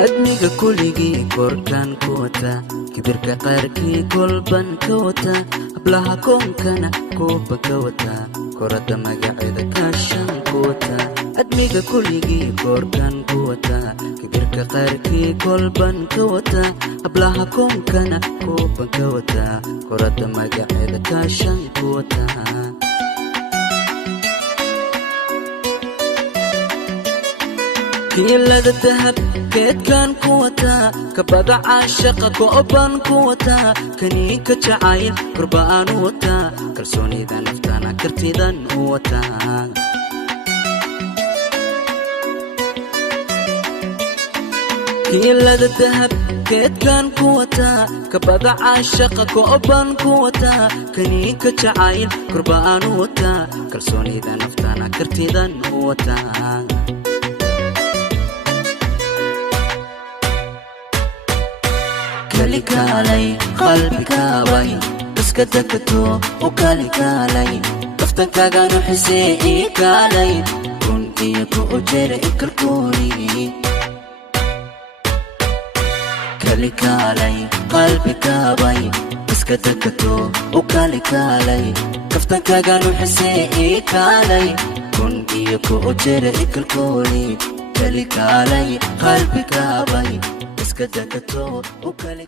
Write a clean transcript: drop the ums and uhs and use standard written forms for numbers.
adniga kuligii korkan kuwata kibirka qaarkii kolban kawata hablaha koonkana kooba kawata korada magaceeda kaashan kuwata adniga kuligii korkan kuwata kibirka qaarkii kolban kawata hablaha koonkana kooba kawata korada magaceeda kaashan kuwata kiilada dahab keedkan kuwata kabada caashaqa kooban kuwata kanii ka jacayl kurbaan wata kalsoonida naftana kartidan wata kiilada dahab keedkan kuwata kabada caashaqa kooban kuwata kanii ka jacayl kurbaan wata kalsoonida naftana kartidan wata كالي قلبي كاوي بس كتكتو وكالي كفتك كانو حسيئي كالي كن إيكو أجري كالكولي كالي قلبي كاوي بس كتكتو وكالي كفتك كانو حسيئي كالي كن إيكو أجري كالكولي كالي قلبي كاوي كدكتو وكالي